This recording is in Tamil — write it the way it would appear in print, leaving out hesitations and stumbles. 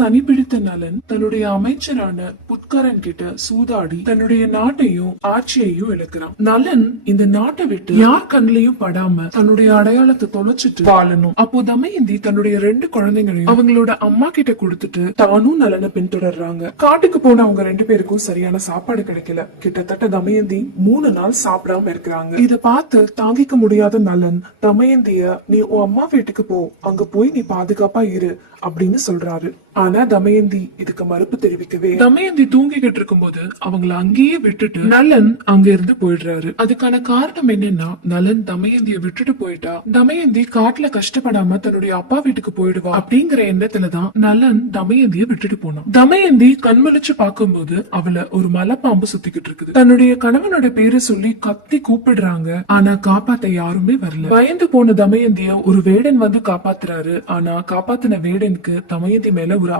சனி பிடித்த நலன் தன்னுடைய அமைச்சரான புட்கரன் கிட்ட சூதாடி தன்னுடைய நாட்டையும் ஆட்சியையும் இழக்கிறான். நலன் இந்த நாட்டை விட்டு யார் கண்ணிலையும் படாம தன்னுடைய அடையாளத்தை தொலைச்சிட்டு வாழணும். அப்போ தமயந்தி தன்னுடைய 2 குழந்தைங்களையும் அவங்களோட அம்மா கிட்ட கொடுத்துட்டு தானும் நலனை பின்தொடர்றாங்க. காட்டுக்கு போன அவங்க 2 பேருக்கும் சரியான சாப்பாடு கிடைக்கல. கிட்டத்தட்ட தமயந்தி 3 நாள் சாப்பிடாம இருக்கிறாங்க. இத பார்த்து தாங்கிக்க முடியாத நலன் தமயந்திய, நீ உன் அம்மா வீட்டுக்கு போ, அங்க போய் நீ பாதுகாப்பா இரு அப்படின்னு சொல்றாரு. ஆனா தமயந்தி இதுக்கு மறுப்பு தெரிவிக்கவே, தமயந்தி தூங்கிக்கிட்டு இருக்கும்போது அவங்கள அங்கேயே விட்டுட்டு நலன் அங்க இருந்து போயிடுறாரு. அதுக்கான காரணம் என்னன்னா, நலன் தமயந்திய விட்டுட்டு போயிட்டா தமயந்தி காட்டுல கஷ்டப்படாம தன்னுடைய அப்பா வீட்டுக்கு போயிடுவா அப்படிங்கிற எண்ணத்துலதான் நலன் தமயந்திய விட்டுட்டு போனான். தமயந்தி கண்முழிச்சு பார்க்கும்போது அவளை ஒரு மலைப்பாம்பு சுத்திக்கிட்டு இருக்குது. தன்னுடைய கணவனோட பேரை சொல்லி கத்தி கூப்பிடுறாங்க. ஆனா காப்பாத்த யாருமே வரல. பயந்து போன தமயந்திய ஒரு வேடன் வந்து காப்பாத்துறாரு. ஆனா காப்பாத்தின வேடனுக்கு தமயந்தி மேல ஒரு